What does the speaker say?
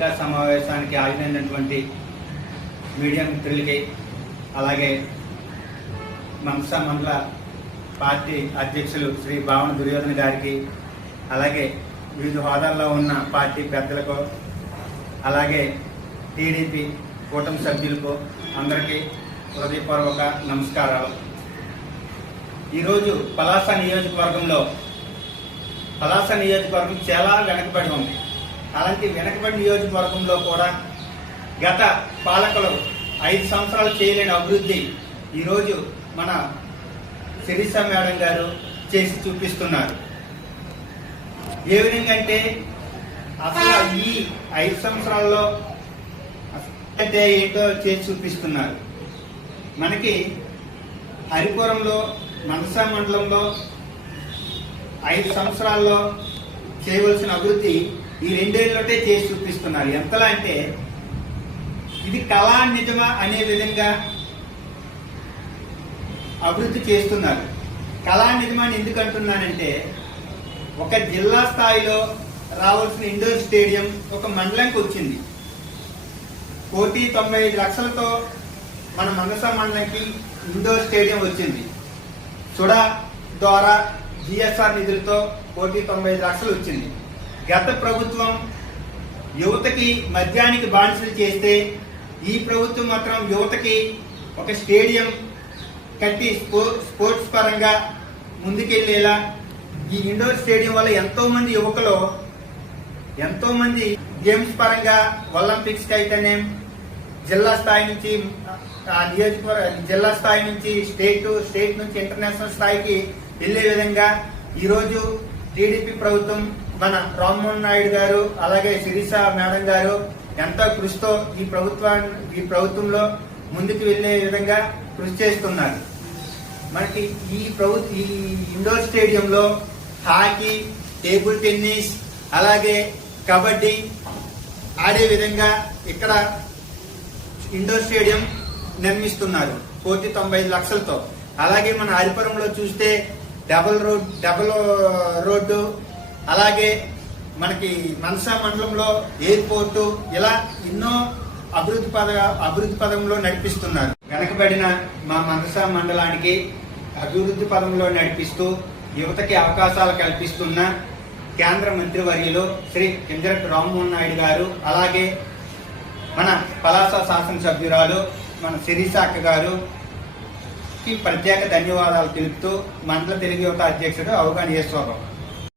పత్రికా సమావేశానికి హాజరైనటువంటి మీడియా మిత్రులకి, అలాగే మనసా మండల పార్టీ అధ్యక్షులు శ్రీ భావన దుర్యోధన గారికి, అలాగే వివిధ హోదాల్లో ఉన్న పార్టీ పెద్దలకు, అలాగే టీడీపీ కూటమి సభ్యులకు అందరికీ హృదయపూర్వక నమస్కారాలు. ఈరోజు పలాస నియోజకవర్గం చాలా వెనకబడి ఉంది. అలాంటి వెనకబడి నియోజకవర్గంలో కూడా గత పాలకులు 5 సంవత్సరాలు చేయలేని అభివృద్ధి ఈరోజు మన శిరీష మేడం గారు చేసి చూపిస్తున్నారు. ఏ విధంగా అంటే అసలు ఈ 5 సంవత్సరాల్లో అంటే ఏంటో చేసి చూపిస్తున్నారు. మనకి హరిపురంలో మనసా మండలంలో 5 సంవత్సరాల్లో చేయవలసిన అభివృద్ధి ఈ 2 ఏళ్ళలోనే చేసి చూపిస్తున్నారు. ఎంతలా అంటే ఇది కళా నిజమా అనే విధంగా అభివృద్ధి చేస్తున్నారు. కళా నిజమాన్ని ఎందుకు అంటున్నానంటే, ఒక జిల్లా స్థాయిలో రావాల్సిన ఇండోర్ స్టేడియం ఒక మండలంకి వచ్చింది. 1,95,00,000తో మన మనసా మండలంకి ఇండోర్ స్టేడియం వచ్చింది. సుడా ద్వారా జిఎస్ఆర్ నిధులతో 1,95,00,000 వచ్చింది. గత ప్రభుత్వం యువతకి మద్యానికి బానిసలు చేస్తే, ఈ ప్రభుత్వం మాత్రం యువతకి ఒక స్టేడియం కట్టి స్పోర్ట్స్ పరంగా ముందుకెళ్లేలా, ఈ ఇండోర్ స్టేడియం వల్ల ఎంతో మంది గేమ్స్ పరంగా ఒలింపిక్స్ అయితేనే జిల్లా స్థాయి నుంచి జిల్లా స్థాయి నుంచి స్టేట్ నుంచి ఇంటర్నేషనల్ స్థాయికి వెళ్లే విధంగా ఈరోజు టీడీపీ ప్రభుత్వం, మన రామ్మోహన్ నాయుడు గారు, అలాగే శిరీష మేడం గారు ఎంతో కృషితో ఈ ప్రభుత్వంలో ముందుకు వెళ్లే విధంగా కృషి చేస్తున్నారు. మనకి ఈ ఇండోర్ స్టేడియంలో హాకీ, టేబుల్ టెన్నిస్, అలాగే కబడ్డీ ఆడే విధంగా ఇక్కడ ఇండోర్ స్టేడియం నిర్మిస్తున్నారు 1,95,00,000తో. అలాగే మన హరిపురంలో చూస్తే డబుల్ రోడ్డు, అలాగే మనకి మనసా మండలంలో ఎయిర్పోర్టు, ఇలా ఎన్నో అభివృద్ధి పదంలో నడిపిస్తున్నారు. వెనకబడిన మా మనసా మండలానికి అభివృద్ధి పదంలో నడిపిస్తూ యువతకి అవకాశాలు కల్పిస్తున్న కేంద్ర మంత్రివర్యులు శ్రీ కింజరపు రామ్మోహన్ నాయుడు గారు, అలాగే మన పలాస శాసనసభ్యురాలు మన శిరీష అక్క గారుకి ప్రత్యేక ధన్యవాదాలు తెలుపుతూ మండల తెలుగు యువత అధ్యక్షుడు అవగాని యేసుబాబు.